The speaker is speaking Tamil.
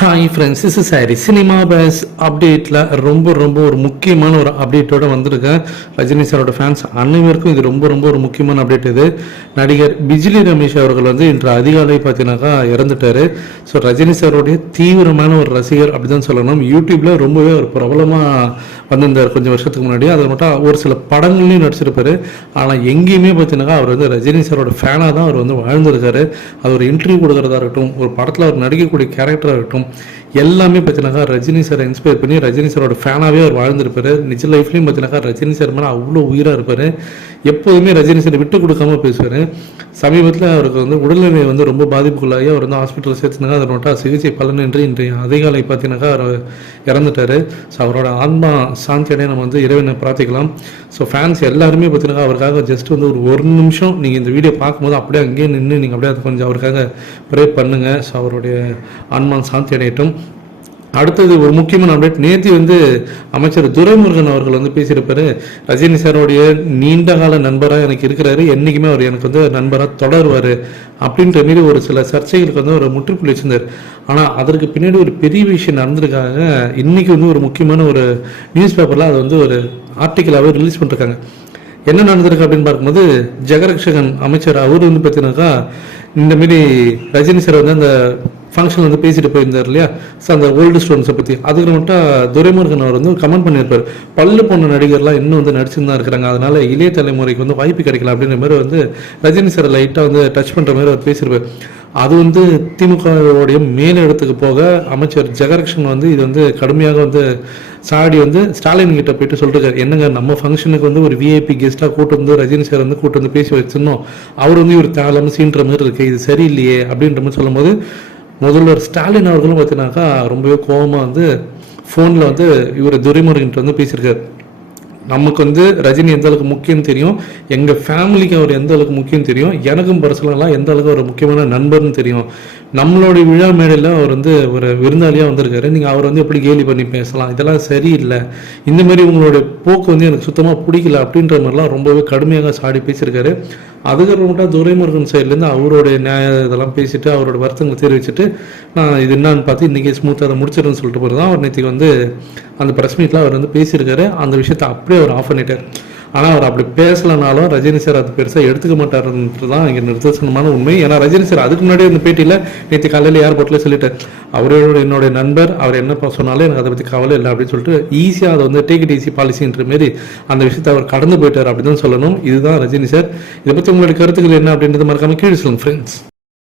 Hi friends is sorry cinema base அப்டேட்டில் ரொம்ப ரொம்ப ஒரு முக்கியமான ஒரு அப்டேட்டோட வந்திருக்கேன் ரஜினி சாரோட ஃபேன்ஸ் அனைவருக்கும் இது ரொம்ப ரொம்ப ஒரு முக்கியமான அப்டேட் இது. நடிகர் பிஜிலி ரமேஷ் அவர்கள் வந்து இன்று அதிகாலை பார்த்தீங்கன்னாக்கா இறந்துட்டார். ஸோ ரஜினி சாரோடைய தீவிரமான ஒரு ரசிகர் அப்படி தான் சொல்லணும். யூடியூப்பில் ரொம்பவே ஒரு பிரபலமாக வந்திருந்தார் கொஞ்சம் வருஷத்துக்கு முன்னாடி அது மட்டும் ஒரு சில படங்கள்லையும் நடிச்சிருப்பாரு. ஆனால் எங்கேயுமே பார்த்தீங்கன்னாக்கா அவர் வந்து ரஜினி சாரோட ஃபேனாக தான் அவர் வந்து வாழ்ந்திருக்காரு. அது ஒரு இன்டர்வியூ கொடுக்குறதா இருக்கட்டும் ஒரு படத்தில் அவர் நடிக்கக்கூடிய கேரக்டராக இருக்கட்டும் எல்லாமே பார்த்தீங்கன்னாக்கா ரஜினி சார் இன்ஸ்பயர் பண்ணி ரஜினி சாரோட ஃபேனாகவே அவர் வாழ்ந்திருப்பார். நிஜ லைஃப்லையும் பார்த்தீங்கன்னாக்கா ரஜினி சார் மேலே அவ்வளோ உயிராக இருப்பார். எப்போதுமே ரஜினி சார் விட்டு கொடுக்காம பேசுவார். சமீபத்தில் அவருக்கு வந்து உடல்நிலை வந்து ரொம்ப பாதிப்புக்குள்ளாகி அவர் வந்து ஹாஸ்பிட்டல் சேர்த்துனாங்க. அதை மட்டும் சிகிச்சை பலனின்றி இன்றைய அதிகாலை பார்த்தீங்கன்னாக்கா அவர் இறந்துட்டாரு. ஸோ அவரோட ஆன்மா சாந்தி அடைய நம்ம வந்து இறைவனை பிரார்த்திக்கலாம். ஸோ ஃபேன்ஸ் எல்லாருமே பார்த்தீங்கன்னா அவருக்காக ஜஸ்ட் வந்து ஒரு ஒரு நிமிஷம் நீங்கள் இந்த வீடியோ பார்க்கும்போது அப்படியே அங்கேயே நின்று நீங்கள் அப்படியே அது கொஞ்சம் அவருக்காக ப்ரே பண்ணுங்கள் ஸோ அவருடைய ஆன்மா சாந்தி அடையட்டும். அடுத்தது ஒரு முக்கியமான அப்டேட் நேற்று வந்து அமைச்சர் துரைமுருகன் அவர்கள் வந்து பேசியிருப்பாரு. ரஜினி சாரோடைய நீண்ட கால நண்பராக எனக்கு இருக்கிறாரு. என்றைக்குமே அவர் எனக்கு வந்து நண்பராக தொடருவார் அப்படின்ற மாரி ஒரு சில சர்ச்சைகளுக்கு வந்து ஒரு முற்றுப்புள்ளி வச்சிருந்தார். ஆனால் அதற்கு பின்னாடி ஒரு பெரிய விஷயம் நடந்திருக்காங்க. இன்னைக்கு வந்து ஒரு முக்கியமான ஒரு நியூஸ் பேப்பரில் அதை வந்து ஒரு ஆர்டிக்கலாகவே ரிலீஸ் பண்ணிருக்காங்க. என்ன நடந்திருக்கு அப்படின்னு பார்க்கும்போது ஜெகரக்ஷகன் அமைச்சர் அவர் வந்து பார்த்தீங்கன்னாக்கா இந்த மாரி ரஜினி சார் வந்து அந்த ஃபங்க்ஷன் வந்து பேசிட்டு போயிருந்தார் இல்லையா? ஸோ அந்த ஓல்டு ஸ்டூடெண்ட்ஸை பற்றி அதுக்கு மட்டும் துரைமுருகன் அவர் வந்து கமெண்ட் பண்ணியிருப்பார். பல்லு போன நடிகர்லாம் இன்னும் வந்து நடிச்சுன்னு தான் இருக்கிறாங்க. அதனால இளைய தலைமுறைக்கு வந்து வாய்ப்பு கிடைக்கல அப்படின்ற மாதிரி வந்து ரஜினி சார் லைட்டாக வந்து டச் பண்ணுற மாதிரி அவர் பேசியிருப்பார். அது வந்து திமுகவுடைய மேலிடத்துக்கு போக அமைச்சர் ஜெகரக்ஷன் வந்து இது வந்து கடுமையாக வந்து சாடி வந்து ஸ்டாலின் கிட்ட போயிட்டு சொல்லிருக்காரு. என்னங்க நம்ம ஃபங்க்ஷனுக்கு வந்து ஒரு விஐபி கெஸ்ட்டாக கூட்டு வந்து ரஜினி சார் வந்து கூட்டு வந்து பேசி வச்சிருந்தோம் அவர் வந்து இவர் தாளம் சீன்ற மாதிரி இருக்கு இது சரியில்லையே அப்படின்ற மாதிரி சொல்லும்போது முதல்வர் ஸ்டாலின் அவர்களும் பார்த்தீங்கன்னாக்கா ரொம்பவே கோபமாக வந்து ஃபோனில் வந்து இவர் துரைமுருகன்ட்டு வந்து பேசியிருக்காரு. நமக்கு வந்து ரஜினி எந்த அளவுக்கு முக்கியம் தெரியும் எங்கள் ஃபேமிலிக்கு அவர் எந்த அளவுக்கு முக்கியம் தெரியும் எனக்கும் பர்சனலாக எந்த அளவுக்கு ஒரு முக்கியமான நண்பர்னு தெரியும். நம்மளுடைய விழா மேடையில் அவர் வந்து ஒரு விருந்தாளியாக வந்திருக்காரு. நீங்கள் அவர் வந்து எப்படி கேலி பண்ணி பேசலாம்? இதெல்லாம் சரியில்லை. இந்த மாதிரி உங்களுடைய போக்கு வந்து எனக்கு சுத்தமாக பிடிக்கல அப்படின்ற மாதிரிலாம் ரொம்பவே கடுமையாக சாடி பேசியிருக்காரு. அதுக்கப்புறமேட்டா துரைமுருகன் சைட்லேருந்து அவருடைய நியாய இதெல்லாம் பேசிட்டு அவரோட வருத்தங்களை தெரிவிச்சுட்டு நான் இது என்னன்னு பார்த்து இன்றைக்கி ஸ்மூத்தாக அதை முடிச்சிடுன்னு சொல்லிட்டு போகிறதான் அவர் நேற்றுக்கு வந்து அந்த ப்ரெஸ் மீட்டில் அவர் வந்து பேசியிருக்காரு. அந்த விஷயத்தை அப்படியே அவர் ஆஃப் பண்ணிட்டார். ஆனால் அவர் அப்படி பேசலனாலும் ரஜினி சார் அது பெருசாக எடுத்துக்க மாட்டாருன்றது தான் இங்கே நிதர்சனமான உண்மை. ஏன்னா ரஜினி சார் அதுக்கு முன்னாடி அந்த பேட்டியில் நேற்று காலையில் ஏர்போர்ட்டில் சொல்லிட்டார். அவரோட என்னுடைய நண்பர் அவர் என்ன சொன்னாலும் எனக்கு அதை பற்றி கவலை இல்லை அப்படின்னு சொல்லிட்டு ஈஸியாக அதை வந்து டேக் இட் ஈஸி பாலிசின்ற மாரி அந்த விஷயத்தை அவர் கடந்து போயிட்டார் அப்படின்னு சொல்லணும். இதுதான் ரஜினி சார். இதை பற்றி உங்களுடைய கருத்துக்கள் என்ன அப்படின்றது மறக்காம கீழே சொல்லுங்கள் ஃப்ரெண்ட்ஸ்